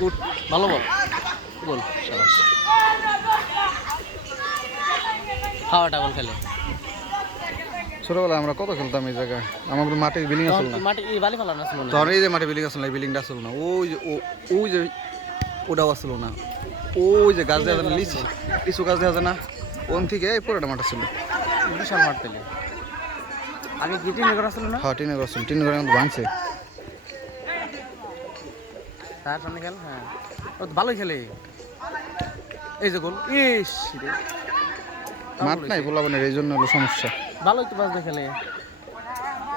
Good ভালো বল। গোল সাবাস। গোল খেলে। ছোটবেলায় আমরা কত খেলতাম এই জায়গায়? আমাদের মাটির বিল্ডিং তখন আসল না। মাটি বালি ফেলানো না। এই যে মাটির বিল্ডিং আসল না এই বিল্ডিংটা আসল না। ওই যে ওই যে ওটাও আসল না। ওই যে গাছ দেওয়া না লিচু লিচু গাছ দেওয়া যায় না। ওন থেকে এই পুরোটা মাঠ ছিল বিশাল মাঠ পেলে আগে কি টিনে করা ছিল না? হ্যাঁ টিনে করছিল টিনে করে কিন্তু ভাঙছে। তার সামনে খেল হ্যাঁ। ও তো ভালোই খেলে। এই যে গোল ইস রে। মাঠ নাই গোলাবানের এই জন্য হলো সমস্যা। ভালোই তো বাজতে খেলে।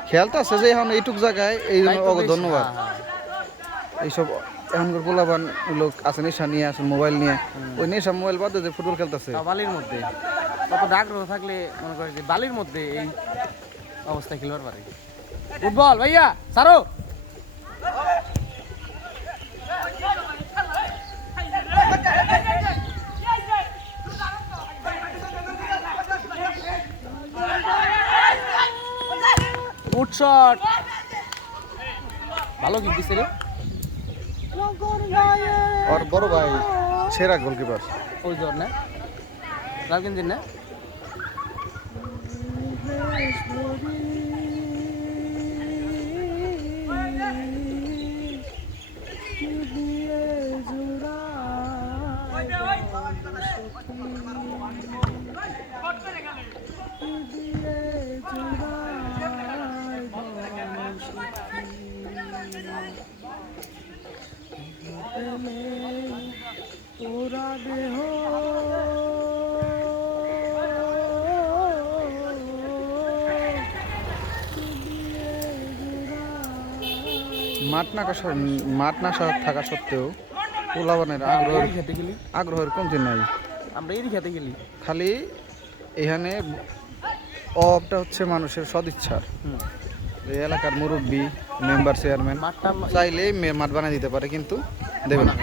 খেলতে আছে যে এখন এইটুক জায়গায় এই জন্য বেশ, ধন্যবাদ। হ্যাঁ। এইসব এখনকার গোলাবান লোক আছে নেশা নিয়ে আছে মোবাইল নিয়ে। ওই নেশা মোবাইল বাদে যে ফুটবল খেলতেছে। বালির মধ্যে। কত আগ্রহ থাকলে মনে করে যে বালির মধ্যে এই অবস্থায় খেলবার পারে ফুটবল ভাইয়া সারো! গুড শট ভালো কিক দিছে রে আর বড় ভাই সেরা গোলকিপার ওই জ্বর না লাল গেঞ্জির না মাঠ না কাসা- মাঠ না সা- থাকা সত্ত্বেও পোলাবানের আগ্রহ এরই খেতে গেলি। আগ্রহের কমতি নাই। আমরা এরই খেতে গেলি। খালি এখানে অভাবটা হচ্ছে মানুষের সদিচ্ছার এই এলাকার মুরব্বী মেম্বার চেয়ারম্যান মাঠটা চাইলে মাঠ বানিয়ে দিতে পারে কিন্তু দেবে না।